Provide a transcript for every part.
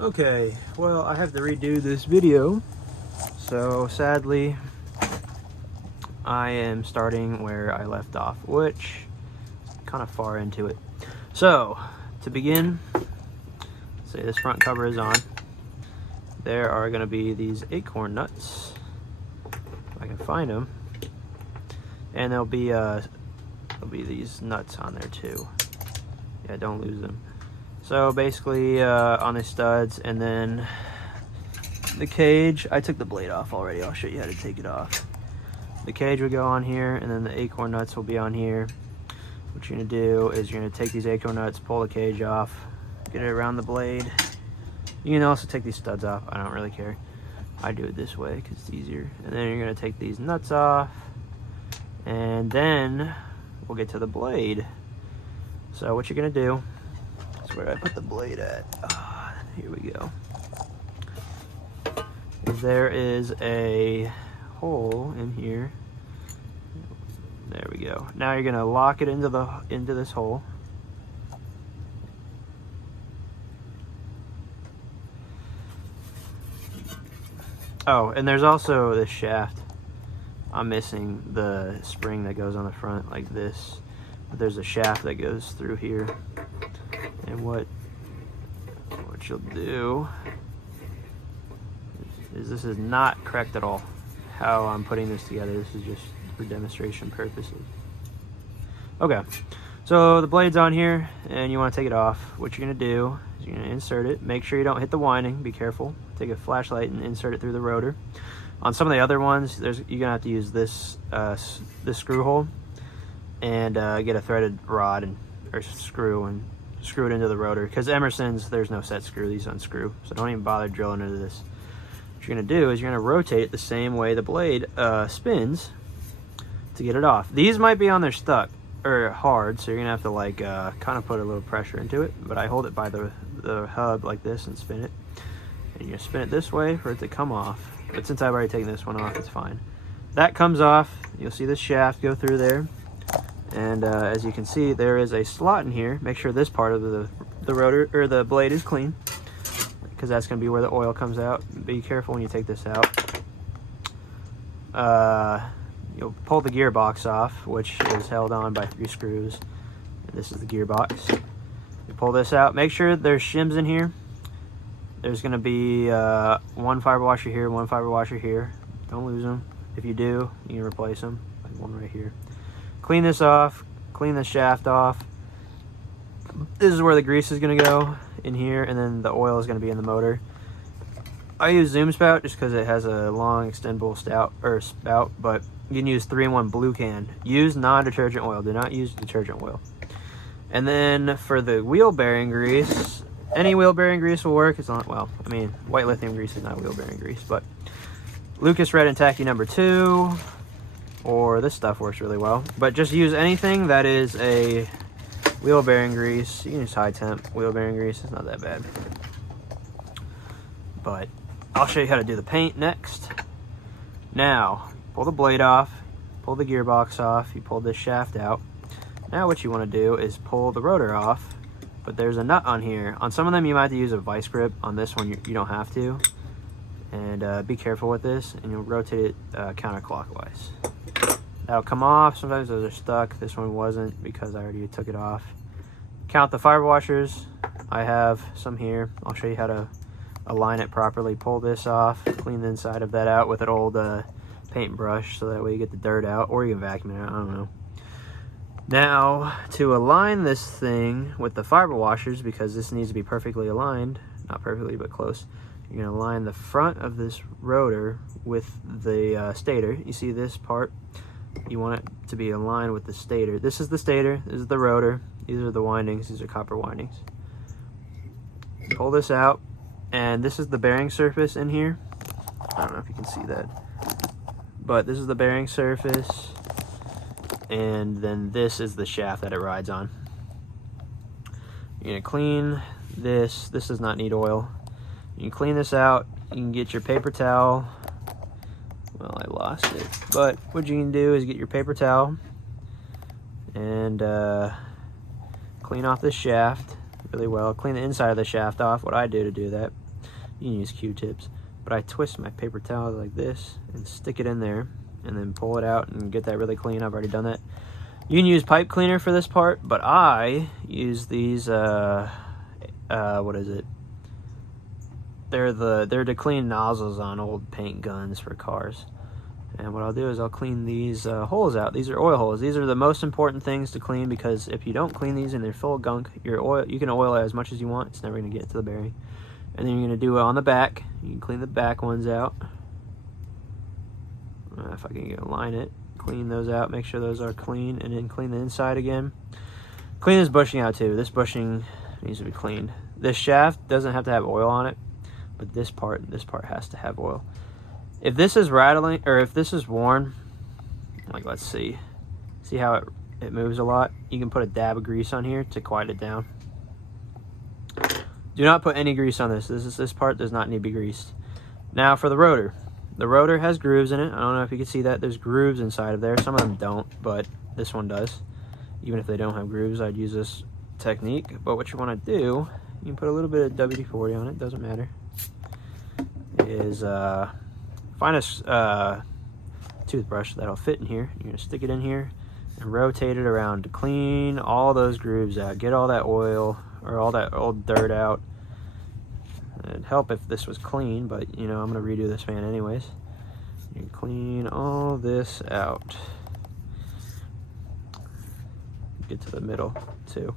Okay, well, I have to redo this video, so sadly I am starting where I left off, which is kind of far into it. So to begin, say this front cover is on. There are going to be these acorn nuts, if I can find them, and there'll be these nuts on there too. Yeah, don't lose them. So basically on the studs, and then the cage, I took the blade off already. I'll show you how to take it off. The cage will go on here, and then the acorn nuts will be on here. What you're gonna do is you're gonna take these acorn nuts, pull the cage off, get it around the blade. You can also take these studs off, I don't really care. I do it this way because it's easier. And then you're gonna take these nuts off, and then we'll get to the blade. So what you're gonna do, where I put the blade at, here we go. There is a hole in here. There we go. Now you're gonna lock it into this hole. Oh, and there's also this shaft. I'm missing the spring that goes on the front like this, but there's a shaft that goes through here. And what you'll do is, this is not correct at all how I'm putting this together. This is just for demonstration purposes. Okay, so the blade's on here and you want to take it off. What you're going to do is you're going to insert it. Make sure you don't hit the winding. Be careful. Take a flashlight and insert it through the rotor. On some of the other ones, you're going to have to use this screw hole and get a threaded rod or screw and screw it into the rotor, because Emerson's, there's no set screw, these unscrew, so don't even bother drilling into this. What you're going to do is you're going to rotate it the same way the blade spins to get it off. These might be on there stuck or hard, so you're going to have to like kind of put a little pressure into it, but I hold it by the hub like this and spin it, and you're going to spin it this way for it to come off. But since I've already taken this one off, it's fine. That comes off, you'll see this shaft go through there. And as you can see, there is a slot in here. Make sure this part of the rotor or the blade is clean, because that's going to be where the oil comes out. Be careful when you take this out. You'll pull the gearbox off, which is held on by 3 screws. And this is the gearbox. You pull this out. Make sure there's shims in here. There's going to be one fiber washer here, one fiber washer here. Don't lose them. If you do, you can replace them. Like one right here. Clean this off, clean the shaft off. This is where the grease is going to go, in here, and then the oil is going to be in the motor. I use Zoom spout just because it has a long extendable spout, but you can use 3-in-1 blue can. Use non-detergent oil, do not use detergent oil. And then for the wheel bearing grease, any wheel bearing grease will work. It's not, well, I mean, white lithium grease is not wheel bearing grease, but Lucas Red and Tacky number 2. Or this stuff works really well, but just use anything that is a wheel bearing grease. You can use high temp wheel bearing grease, it's not that bad. But I'll show you how to do the paint next. Now, pull the blade off, pull the gearbox off, you pull this shaft out. Now what you want to do is pull the rotor off, but there's a nut on here. On some of them you might have to use a vice grip. On this one you don't have to. And be careful with this, and you'll rotate it counterclockwise. That'll come off. Sometimes those are stuck. This one wasn't because I already took it off. Count the fiber washers. I have some here. I'll show you how to align it properly. Pull this off. Clean the inside of that out with an old paintbrush, so that way you get the dirt out, or you can vacuum it out. I don't know. Now, to align this thing with the fiber washers, because this needs to be perfectly aligned, not perfectly, but close, you're going to align the front of this rotor with the stator. You see this part? You want it to be aligned with the stator. This is the stator, this is the rotor, these are the windings, these are copper windings. Pull this out, and this is the bearing surface in here. I don't know if you can see that, but this is the bearing surface, and then this is the shaft that it rides on. You're going to clean this. This does not need oil. You can clean this out. You can get your paper towel. Well, I lost it, but what you can do is get your paper towel and clean off this shaft really well. Clean the inside of the shaft off. What I do to do that, You can use Q-tips, but I twist my paper towel like this and stick it in there and then pull it out and get that really clean. I've already done that. You can use pipe cleaner for this part, but I use these, what is it? They're to clean nozzles on old paint guns for cars. And what I'll do is I'll clean these holes out. These are oil holes. These are the most important things to clean, because if you don't clean these and they're full of gunk, you can oil it as much as you want. It's never going to get to the bearing. And then you're going to do it on the back. You can clean the back ones out. If I can align it. Clean those out. Make sure those are clean. And then clean the inside again. Clean this bushing out too. This bushing needs to be cleaned. This shaft doesn't have to have oil on it, but this part has to have oil. If this is rattling, or if this is worn, like, let's see how it moves a lot, you can put a dab of grease on here to quiet it down. Do not put any grease on this. This part does not need to be greased. Now for the rotor. The rotor has grooves in it. I don't know if you can see that. There's grooves inside of there. Some of them don't, but this one does. Even if they don't have grooves, I'd use this technique. But what you want to do, you can put a little bit of WD-40 on it, doesn't matter, is find a toothbrush that'll fit in here. You're going to stick it in here and rotate it around to clean all those grooves out. Get all that oil or all that old dirt out. It'd help if this was clean, but you know, I'm going to redo this fan anyways. You clean all this out. Get to the middle too.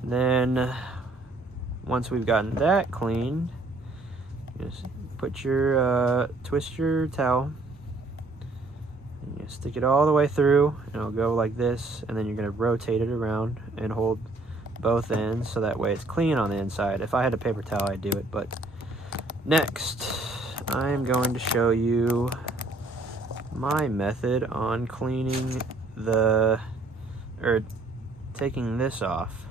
And then once we've gotten that cleaned, just put your twist your towel and you stick it all the way through, and it'll go like this, and then you're going to rotate it around and hold both ends so that way it's clean on the inside. If I had a paper towel, I'd do it. But next I'm going to show you my method on cleaning taking this off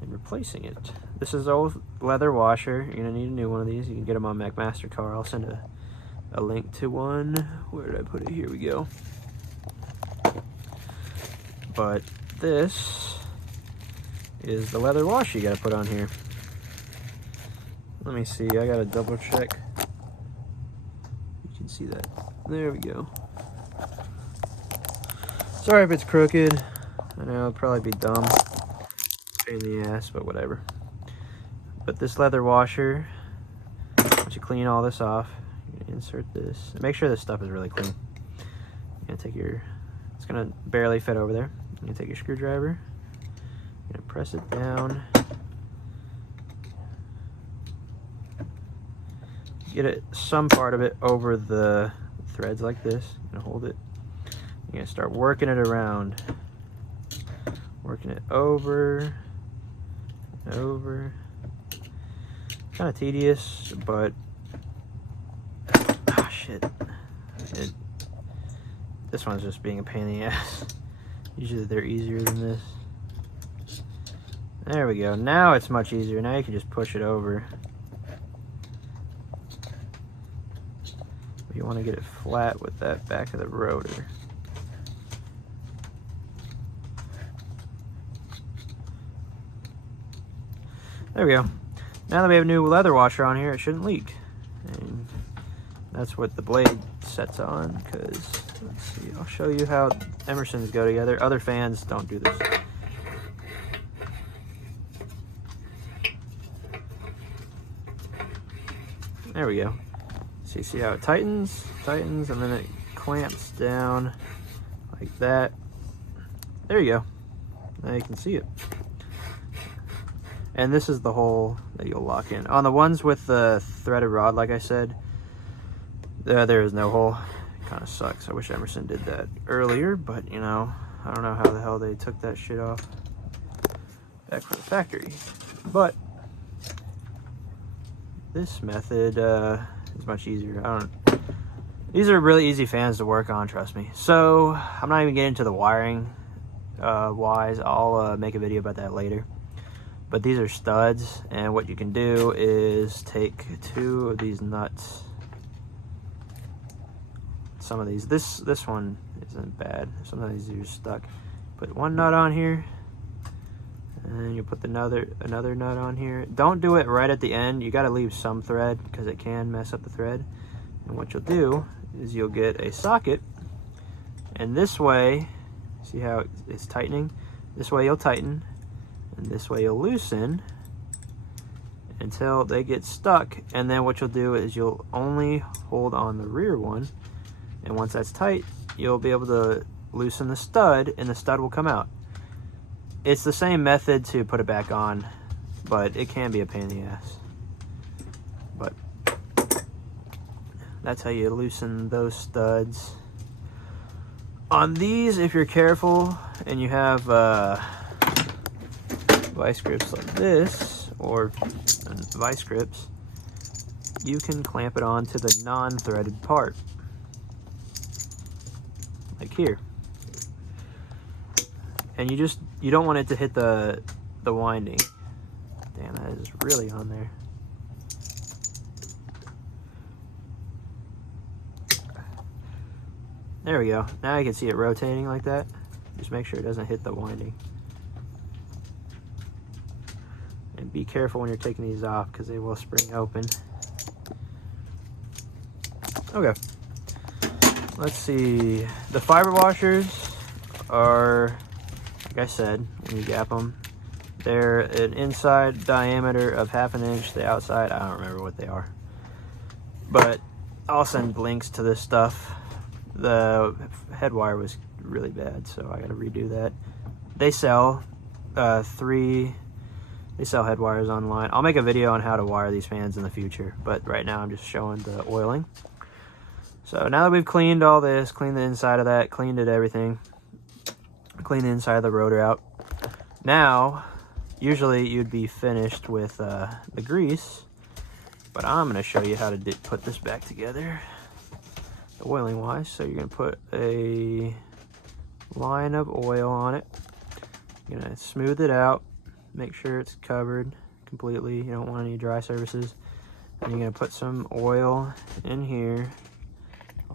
and replacing it. This is old leather washer. You're gonna need a new one of these. You can get them on McMaster-Carr. I'll send a link to one. Where did I put it? Here we go. But this is the leather wash you gotta put on here. Let me see, I gotta double check. You can see that. There we go. Sorry if it's crooked. I know it'll probably be dumb. Pain in the ass, but whatever. But this leather washer, once you clean all this off, you're gonna insert this. Make sure this stuff is really clean. You're gonna take it's gonna barely fit over there. You're gonna take your screwdriver, you're gonna press it down. Get some part of it over the threads like this. You're gonna hold it. You're gonna start working it around. Working it over and over. Kind of tedious, but shit. This one's just being a pain in the ass. Usually they're easier than this. There we go. Now it's much easier. Now you can just push it over. But you want to get it flat with that back of the rotor. There we go. Now that we have a new leather washer on here, it shouldn't leak. And that's what the blade sets on, because, let's see, I'll show you how Emersons go together. Other fans don't do this. There we go. So you see how it tightens, and then it clamps down like that. There you go. Now you can see it. And this is the hole that you'll lock in. On the ones with the threaded rod, like I said, there is no hole. It kind of sucks. I wish Emerson did that earlier, but you know, I don't know how the hell they took that shit off back from the factory. But this method is much easier. These are really easy fans to work on, trust me. So I'm not even getting into the wiring wise. I'll make a video about that later. But these are studs, and what you can do is take two of these nuts. Some of these, this one isn't bad. Some of these are stuck. Put one nut on here, And then you put another nut on here. Don't do it right at the end. You got to leave some thread because it can mess up the thread. And what you'll do is you'll get a socket, and this way, see how it's tightening? This way you'll tighten, and this way you'll loosen until they get stuck. And then what you'll do is you'll only hold on the rear one, and once that's tight, you'll be able to loosen the stud, and the stud will come out. It's the same method to put it back on, but it can be a pain in the ass. But that's how you loosen those studs. On these, if you're careful and you have vice grips like this, or vice grips, you can clamp it on to the non-threaded part, like here. And you don't want it to hit the winding. Damn, that is really on there. There we go. Now you can see it rotating like that. Just make sure it doesn't hit the winding. And be careful when you're taking these off because they will spring open. Okay. Let's see. The fiber washers are, like I said, when you gap them, they're an inside diameter of 1/2 inch. The outside, I don't remember what they are. But I'll send links to this stuff. The head wire was really bad, so I gotta redo that. They sell they sell head wires online. I'll make a video on how to wire these fans in the future, but right now I'm just showing the oiling. So now that we've cleaned all this, cleaned the inside of that, cleaned it, everything, cleaned the inside of the rotor out. Now, usually you'd be finished with the grease, but I'm gonna show you how to put this back together, oiling wise. So you're gonna put a line of oil on it. You're gonna smooth it out, make sure it's covered completely. You don't want any dry surfaces. And you're gonna put some oil in here,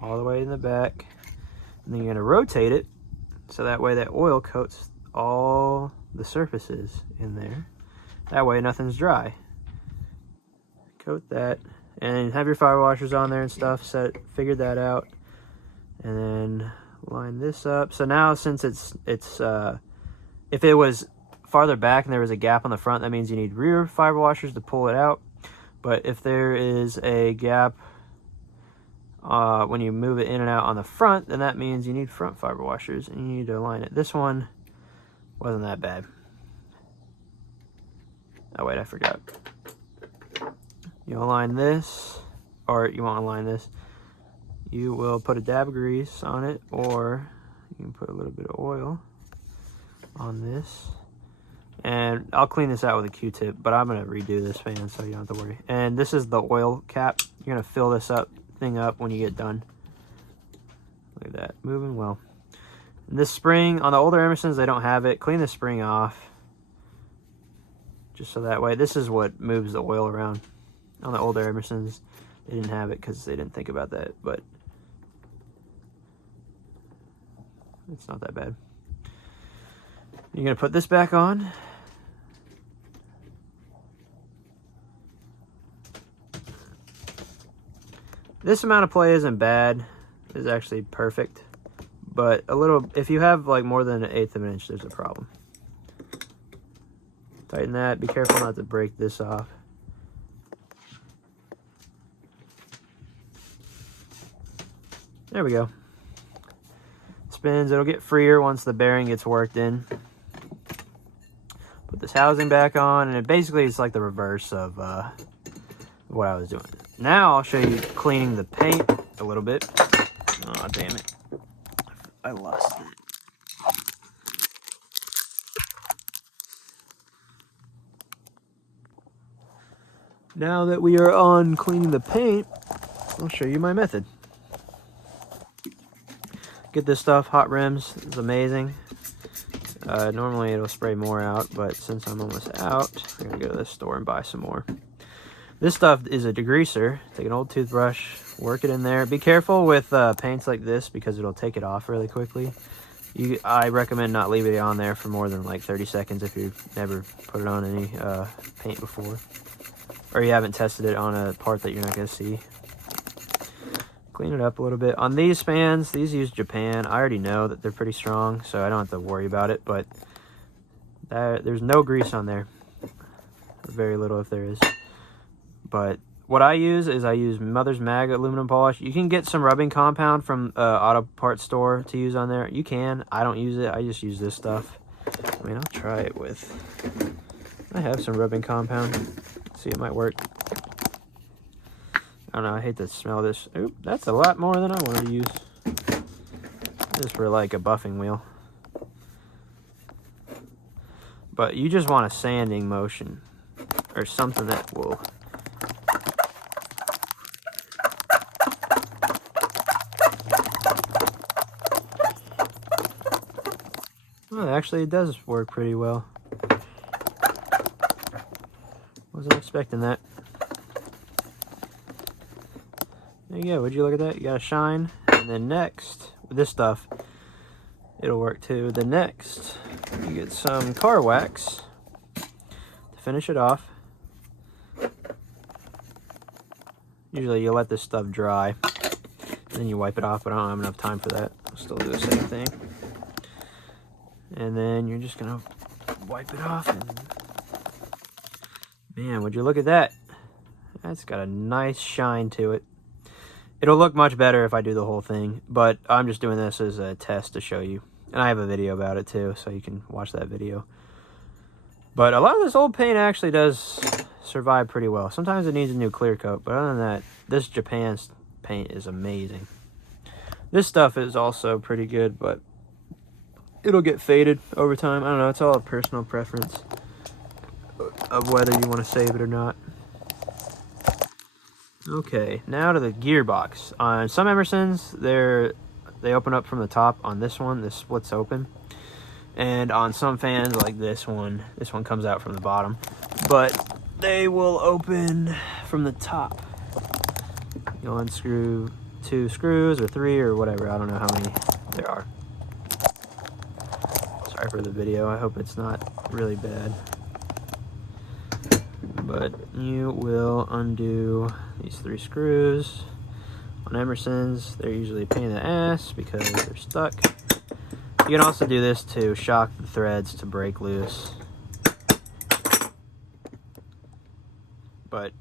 all the way in the back. And then you're gonna rotate it, so that way that oil coats all the surfaces in there. That way nothing's dry. Coat that, and have your fiber washers on there and stuff. Figured that out, and then line this up. So now, since it's if it was farther back and there was a gap on the front, that means you need rear fiber washers to pull it out. But if there is a gap when you move it in and out on the front, then that means you need front fiber washers, and you need to align it. This one wasn't that bad. Oh wait, I forgot. You align this, or you won't align this. You will put a dab of grease on it, or you can put a little bit of oil on this. And I'll clean this out with a Q-tip, but I'm gonna redo this fan so you don't have to worry. And this is the oil cap. You're gonna fill this thing up when you get done. Look at that, moving well. And this spring, on the older Emersons, they don't have it. Clean the spring off, just so that way, this is what moves the oil around. On the older Emersons, they didn't have it because they didn't think about that, but it's not that bad. You're gonna put this back on. This amount of play isn't bad. It's actually perfect. But a little, if you have like more than 1/8 of an inch, there's a problem. Tighten that. Be careful not to break this off. There we go. Spins. It'll get freer once the bearing gets worked in. Put this housing back on, and it basically is like the reverse of what I was doing. Now I'll show you cleaning the paint a little bit. Oh, damn it. I lost it. Now that we are on cleaning the paint, I'll show you my method. Get this stuff, hot rims, it's amazing. Normally it'll spray more out, but since I'm almost out, I'm gonna go to the store and buy some more. This stuff is a degreaser. Take an old toothbrush, work it in there. Be careful with paints like this because it'll take it off really quickly. I recommend not leaving it on there for more than like 30 seconds if you've never put it on any paint before, or you haven't tested it on a part that you're not going to see. Clean it up a little bit. On these fans, these use Japan. I already know that they're pretty strong, so I don't have to worry about it, but there's no grease on there. Very little if there is. But what I use is Mother's Mag aluminum polish. You can get some rubbing compound from auto parts store to use on there. You can. I don't use it. I just use this stuff. I mean, I'll try it with... I have some rubbing compound. Let's see, it might work. I don't know. I hate to smell this. Oop, that's a lot more than I wanted to use. Just for like a buffing wheel. But you just want a sanding motion or something that will... Well, actually, it does work pretty well. Wasn't expecting that. There you go. Would you look at that? You got a shine. And then next, with this stuff, it'll work too. The next, you get some car wax to finish it off. Usually you let this stuff dry, and then you wipe it off, but I don't have enough time for that. I'll still do the same thing. And then you're just gonna wipe it off, and man, would you look at that? That's got a nice shine to it. It'll look much better if I do the whole thing, but I'm just doing this as a test to show you. And I have a video about it too, so you can watch that video. But a lot of this old paint actually does survive pretty well. Sometimes it needs a new clear coat, but other than that, this Japan paint is amazing. This stuff is also pretty good, but it'll get faded over time. I don't know, it's all a personal preference of whether you want to save it or not. Okay, now to the gearbox. On some Emersons, they open up from the top. On this one, this splits open. And on some fans like this one comes out from the bottom. But they will open from the top. You'll unscrew 2 screws or 3 or whatever. I don't know how many there are. Sorry for the video. I hope it's not really bad. But you will undo these 3 screws. On Emersons, they're usually a pain in the ass because they're stuck. You can also do this to shock the threads to break loose. But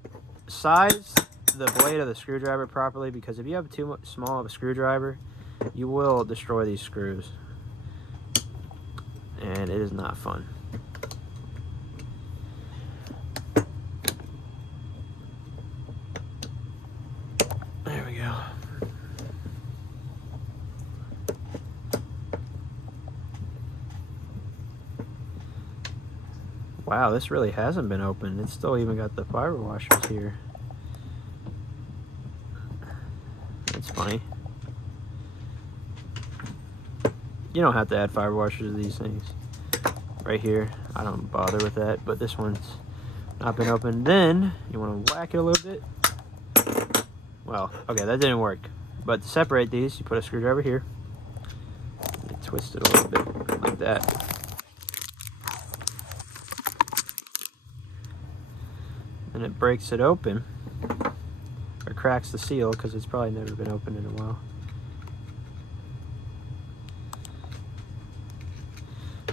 size the blade of the screwdriver properly, because if you have too small of a screwdriver, you will destroy these screws. And it is not fun. There we go. Wow, this really hasn't been opened. It's still even got the fiber washers here. That's funny. You don't have to add fiber washers to these things. Right here, I don't bother with that, but this one's not been opened. Then you want to whack it a little bit. Well, okay, that didn't work. But to separate these, you put a screwdriver here. You twist it a little bit like that. And it breaks it open, or cracks the seal, because it's probably never been opened in a while.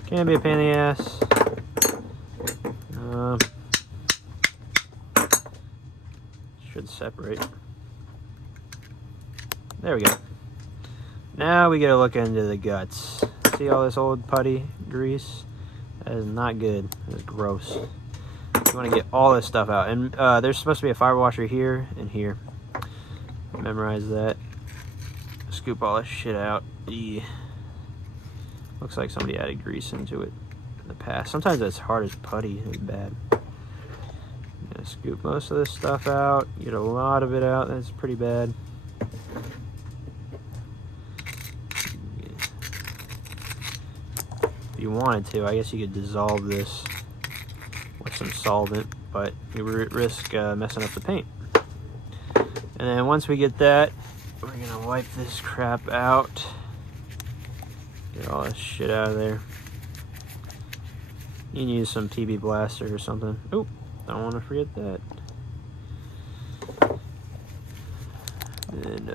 Can be a pain in the ass. Should separate. There we go. Now we get to look into the guts. See all this old putty grease? That is not good. That is gross. You want to get all this stuff out. And there's supposed to be a fiber washer here and here. Memorize that. Scoop all this shit out. Yeah. Looks like somebody added grease into it in the past. Sometimes it's hard as putty. It's bad. I'm gonna scoop most of this stuff out. Get a lot of it out. That's pretty bad. If you wanted to, I guess you could dissolve this with some solvent, but you risk messing up the paint. And then once we get that, we're gonna wipe this crap out. Get all this shit out of there. You can use some PB Blaster or something. Oop, don't want to forget that. And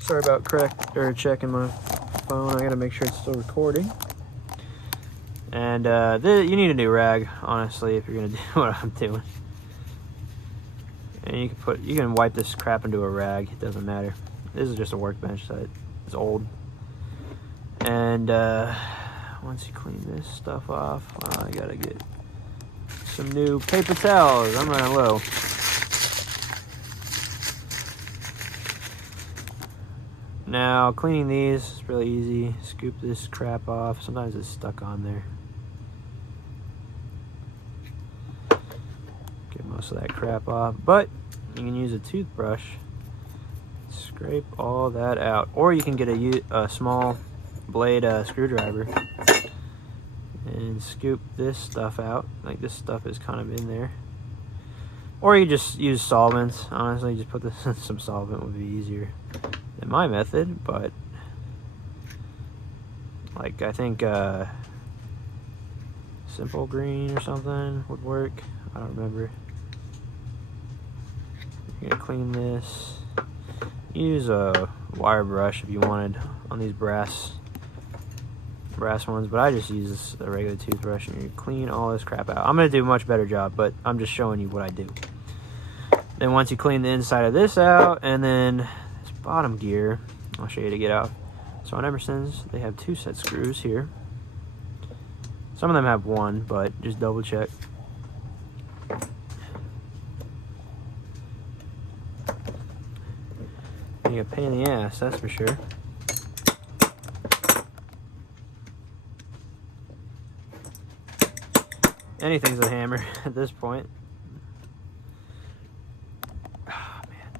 sorry about checking my phone. I gotta make sure it's still recording. And you need a new rag, honestly, if you're gonna do what I'm doing. And you can wipe this crap into a rag. It doesn't matter. This is just a workbench that is old. And once you clean this stuff off, I gotta get some new paper towels. I'm running low. Now, cleaning these is really easy. Scoop this crap off. Sometimes it's stuck on there. Get most of that crap off. But you can use a toothbrush. Scrape all that out. Or you can get a small blade screwdriver and scoop this stuff out. Like, this stuff is kind of in there. Or you just use solvents. Honestly, just put this in some solvent would be easier than my method, but like, I think Simple Green or something would work. I don't remember. You're gonna clean this. Use a wire brush if you wanted on these brass ones, but I just use a regular toothbrush, and you clean all this crap out. I'm gonna do a much better job, but I'm just showing you what I do. Then once you clean the inside of this out, and then this bottom gear, I'll show you to get out. So on Emerson's, they have 2 set screws here. Some of them have 1, but just double check. You a pain in the ass, that's for sure. Anything's a hammer at this point. Oh, man.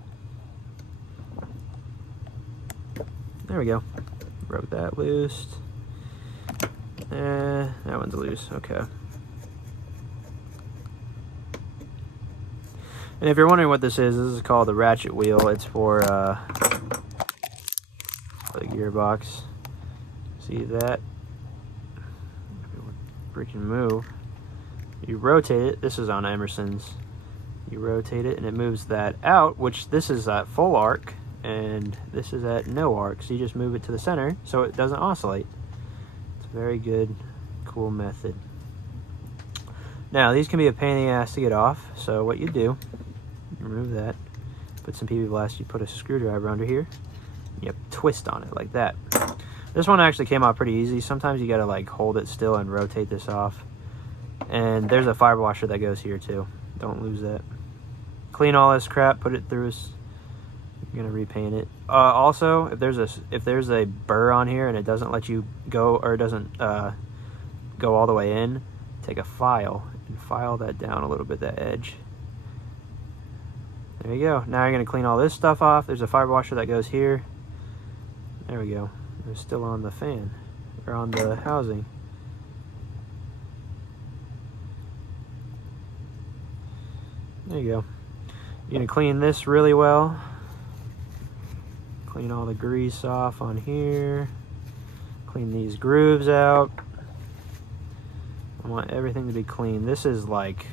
There we go. Broke that loose. That one's loose. Okay. And if you're wondering what this is called the ratchet wheel. It's for the gearbox. See that? It would freaking move. You rotate it. This is on Emerson's. You rotate it and it moves that out, which this is at full arc and this is at no arc. So you just move it to the center so it doesn't oscillate. It's a very good, cool method. Now, these can be a pain in the ass to get off. So what you do, remove that, put some PB Blast, you put a screwdriver under here, you twist on it like that. This one actually came out pretty easy. Sometimes you gotta like hold it still and rotate this off. And there's a fiber washer that goes here too. Don't lose that. Clean all this crap, put it through. You're gonna repaint it. Also, if there's a burr on here and it doesn't let you go, or it doesn't go all the way in, take a file and file that down a little bit, that edge. There you go. Now you're gonna clean all this stuff off. There's a fiber washer that goes here. There we go. It's still on the fan, or on the housing. There you go. You're gonna clean this really well. Clean all the grease off on here. Clean these grooves out. I want everything to be clean. This is like,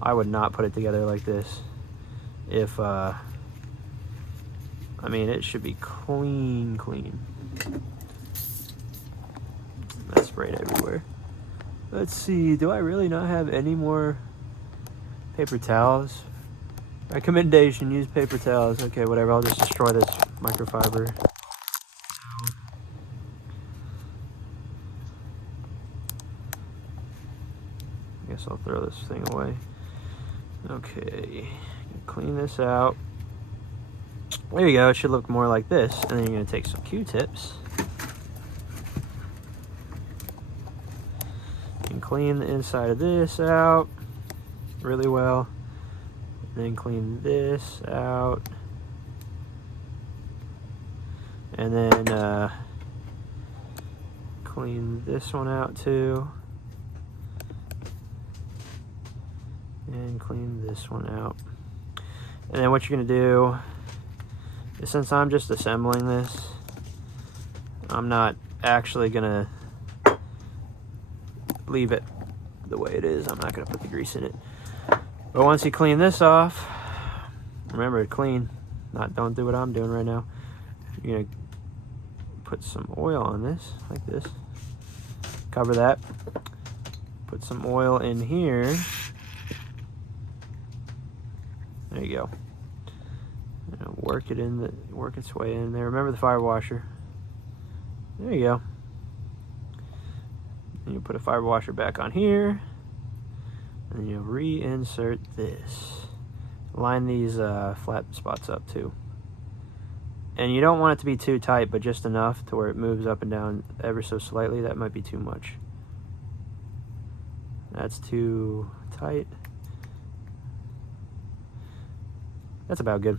I would not put it together like this. If, I mean, it should be clean. That's sprayed everywhere. Let's see, do I really not have any more paper towels? Recommendation, use paper towels. Okay, whatever, I'll just destroy this microfiber. I guess I'll throw this thing away. Okay, clean this out. There you go, it should look more like this. And then you're gonna take some Q-tips and clean the inside of this out really well. And then clean this out. And then clean this one out too. And clean this one out. And then what you're gonna do Since I'm just assembling this, I'm not actually gonna leave it the way it is. I'm not gonna put the grease in it. But once you clean this off, remember to clean, don't do what I'm doing right now. You're gonna put some oil on this, like this. Cover that. Put some oil in here. There you go. Work its way in there. Remember the fire washer. There you go. And you put a fire washer back on here, and you reinsert this. Line these flat spots up too. And you don't want it to be too tight, but just enough to where it moves up and down ever so slightly. That might be too much. That's too tight. That's about good.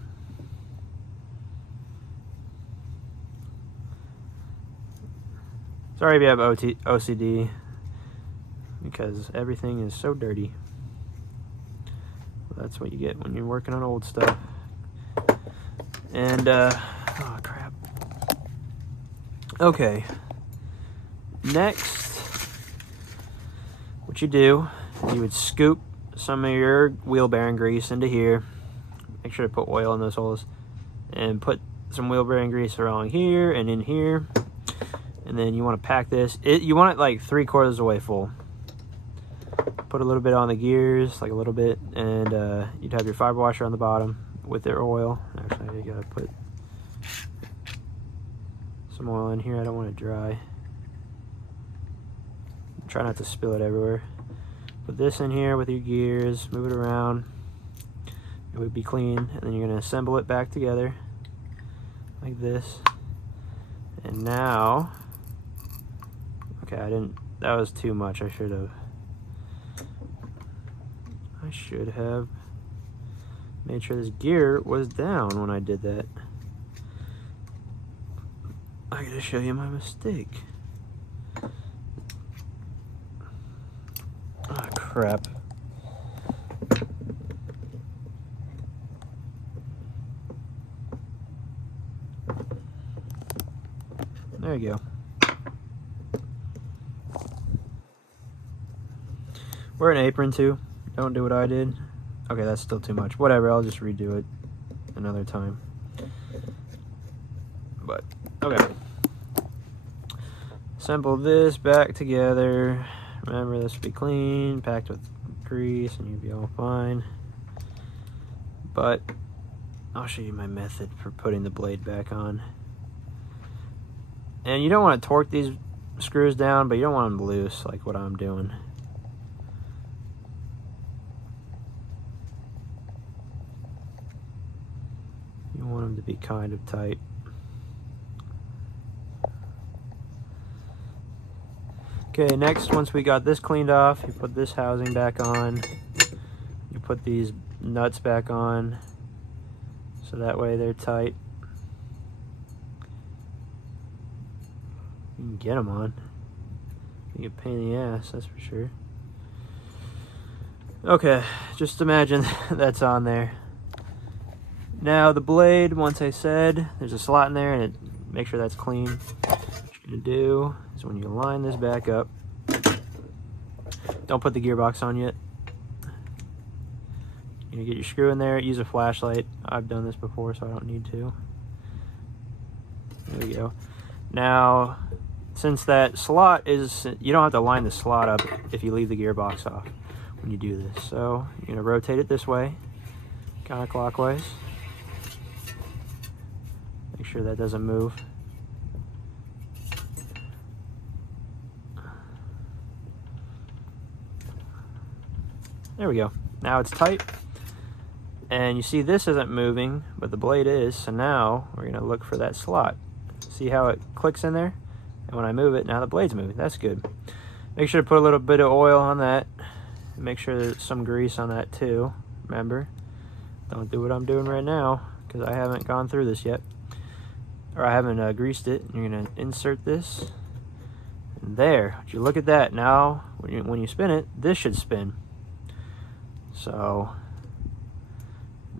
Sorry if you have OCD, because everything is so dirty. That's what you get when you're working on old stuff. And, oh crap. Okay. Next, what you do, you would scoop some of your wheel bearing grease into here. Make sure to put oil in those holes. And put some wheel bearing grease along here and in here. And then you want to pack this. You want it like 3/4 of the way full. Put a little bit on the gears, like a little bit, and you'd have your fiber washer on the bottom with their oil. Actually, you gotta put some oil in here. I don't want it dry. Try not to spill it everywhere. Put this in here with your gears, move it around. It would be clean, and then you're gonna assemble it back together like this. And now, okay, that was too much. I should have made sure this gear was down when I did that. I gotta show you my mistake. Oh crap. There you go. Wear an apron too. Don't do what I did. Okay, that's still too much. Whatever, I'll just redo it another time. But, okay. Assemble this back together. Remember, this will be clean, packed with grease, and you'll be all fine. But, I'll show you my method for putting the blade back on. And you don't want to torque these screws down, but you don't want them loose like what I'm doing. You want them to be kind of tight. Okay, next, once we got this cleaned off, you put this housing back on. You put these nuts back on, so that way they're tight. You can get them on. You get a pain in the ass, that's for sure. Okay, just imagine that's on there. Now the blade, once I said, there's a slot in there, and make sure that's clean. What you're gonna do is when you line this back up, don't put the gearbox on yet. You're gonna get your screw in there, use a flashlight. I've done this before, so I don't need to. There we go. Now, since that slot is, you don't have to line the slot up if you leave the gearbox off when you do this. So you're gonna rotate it this way, counterclockwise. Make sure that doesn't move. There we go. Now it's tight. And you see this isn't moving, but the blade is. So now we're gonna look for that slot. See how it clicks in there? And when I move it, now the blade's moving. That's good. Make sure to put a little bit of oil on that. Make sure there's some grease on that too. Remember, don't do what I'm doing right now, because I haven't gone through this yet. Or I haven't greased it. You're gonna insert this. And there, would you look at that? Now, when you spin it, this should spin. So,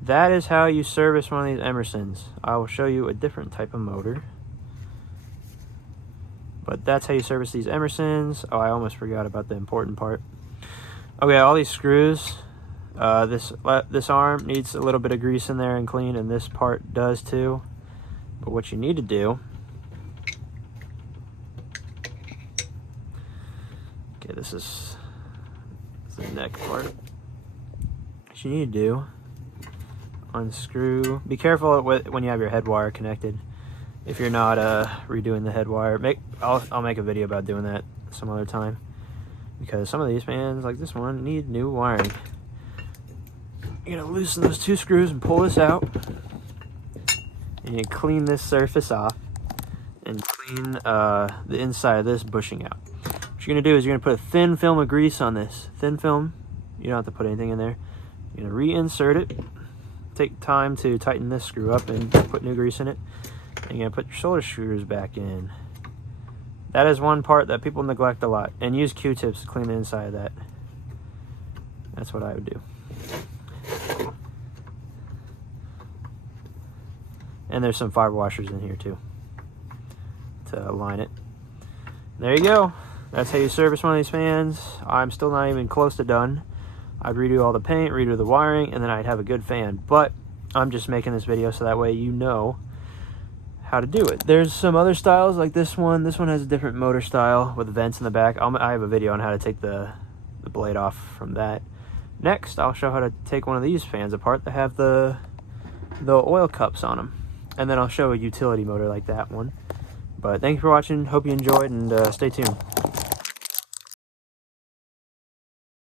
that is how you service one of these Emersons. I will show you a different type of motor. But that's how you service these Emersons. Oh, I almost forgot about the important part. Okay, all these screws, this arm needs a little bit of grease in there and clean, and this part does too. But what you need to do, okay, this is the neck part. What you need to do, unscrew. Be careful when you have your head wire connected. If you're not redoing the head wire, I'll make a video about doing that some other time, because some of these fans, like this one, need new wiring. You're gonna loosen those 2 screws and pull this out, and you clean this surface off and clean the inside of this bushing out. What you're gonna do is you're gonna put a thin film of grease on this. Thin film, you don't have to put anything in there. You're gonna reinsert it. Take time to tighten this screw up and put new grease in it. And you're gonna put your shoulder screws back in. That is one part that people neglect a lot. And use Q-tips to clean the inside of that. That's what I would do. And there's some fiber washers in here too, to align it. There you go. That's how you service one of these fans. I'm still not even close to done. I'd redo all the paint, redo the wiring, and then I'd have a good fan. But I'm just making this video so that way you know how to do it. There's some other styles like this one. This one has a different motor style with vents in the back. I have a video on how to take the blade off from that. Next, I'll show how to take one of these fans apart that have the oil cups on them. And then I'll show a utility motor like that one. But thank you for watching. Hope you enjoyed, and stay tuned.